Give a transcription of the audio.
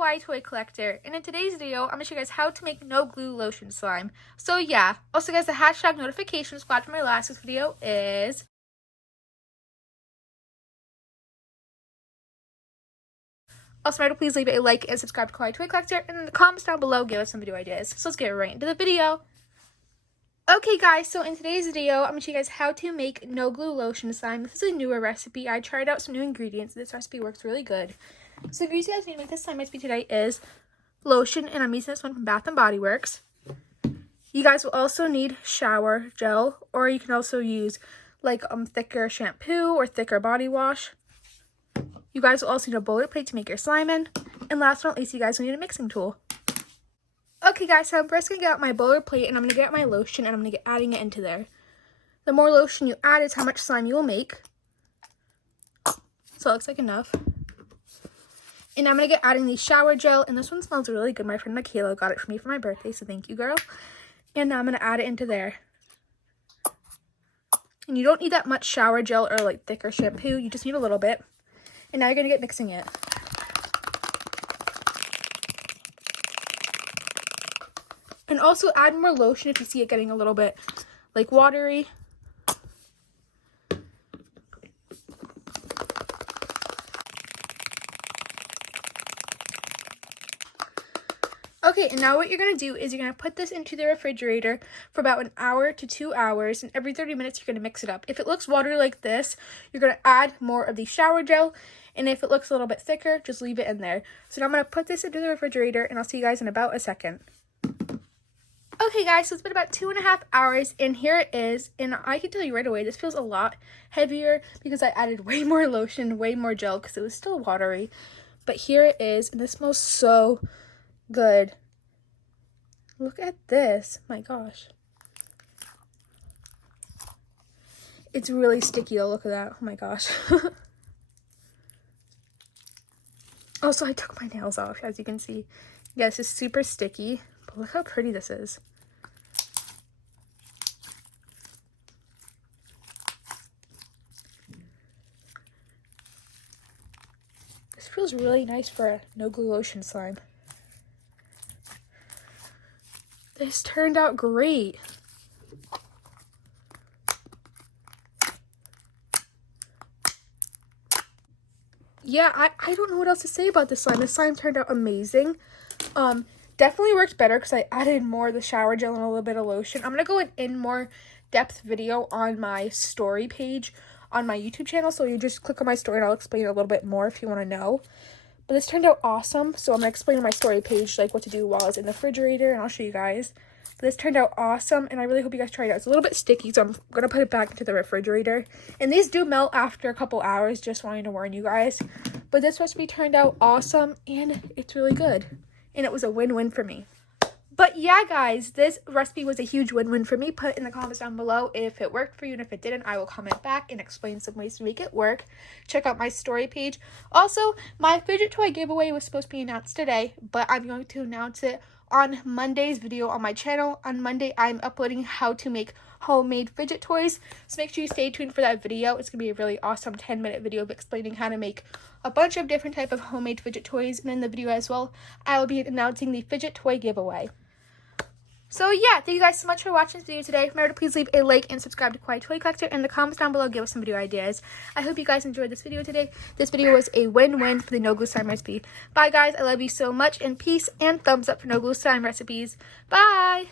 Kawaii Toy Collector, and in today's video, I'm going to show you guys how to make no glue lotion slime. So yeah, also guys, the hashtag notification squad for my last video is... Also remember to please leave a like and subscribe to Kawaii Toy Collector, and in the comments down below, give us some video ideas. So let's get right into the video. Okay guys, so in today's video, I'm going to show you guys how to make no glue lotion slime. This is a newer recipe. I tried out some new ingredients. This recipe works really good. So the ingredients you guys need to make this slime recipe today is lotion, and I'm using this one from Bath & Body Works. You guys will also need shower gel, or you can also use like thicker shampoo or thicker body wash. You guys will also need a boiler plate to make your slime in. And last but not least, you guys will need a mixing tool. Okay guys, so I'm first going to get out my boiler plate, and I'm going to get out my lotion, and I'm going to get adding it into there. The more lotion you add is how much slime you will make. So it looks like enough. And I'm going to get adding the shower gel, and this one smells really good. My friend Michaela got it for me for my birthday, so thank you, girl. And now I'm going to add it into there. And you don't need that much shower gel or like thicker shampoo, you just need a little bit. And now you're going to get mixing it. And also add more lotion if you see it getting a little bit like watery. Okay, and now what you're going to do is you're going to put this into the refrigerator for about an hour to 2 hours, and every 30 minutes you're going to mix it up. If it looks watery like this, you're going to add more of the shower gel, and if it looks a little bit thicker, just leave it in there. So now I'm going to put this into the refrigerator, and I'll see you guys in about a second. Okay guys, so it's been about 2.5 hours, and here it is, and I can tell you right away, this feels a lot heavier because I added way more lotion, way more gel, because it was still watery. But here it is, and this smells so good. Look at this. My gosh. It's really sticky though. Look at that. Oh my gosh. Also, I took my nails off, as you can see. Yes, it's super sticky, but look how pretty this is. This feels really nice for a no glue lotion slime. This turned out great. Yeah, I don't know what else to say about this slime. This slime turned out amazing. Definitely worked better because I added more of the shower gel and a little bit of lotion. I'm going to go in more depth video on my story page on my YouTube channel. So you just click on my story and I'll explain a little bit more if you want to know. But this turned out awesome. So I'm going to explain on my story page like what to do while it's in the refrigerator, and I'll show you guys. But this turned out awesome, and I really hope you guys try it out. It's a little bit sticky, so I'm going to put it back into the refrigerator. And these do melt after a couple hours, just wanting to warn you guys. But this recipe turned out awesome, and it's really good. And it was a win-win for me. But yeah, guys, this recipe was a huge win-win for me. Put it in the comments down below if it worked for you, and if it didn't, I will comment back and explain some ways to make it work. Check out my story page. Also, my Fidget Toy Giveaway was supposed to be announced today, but I'm going to announce it on Monday's video on my channel. On Monday, I'm uploading how to make homemade fidget toys, so make sure you stay tuned for that video. It's going to be a really awesome 10-minute video of explaining how to make a bunch of different type of homemade fidget toys, and in the video as well, I will be announcing the Fidget Toy Giveaway. So yeah, thank you guys so much for watching this video today. Remember to please leave a like and subscribe to Kawaii Toy Collector. In the comments down below, give us some video ideas. I hope you guys enjoyed this video today. This video was a win-win for the no glue slime recipe. Bye guys, I love you so much, and peace, and thumbs up for no glue slime recipes. Bye!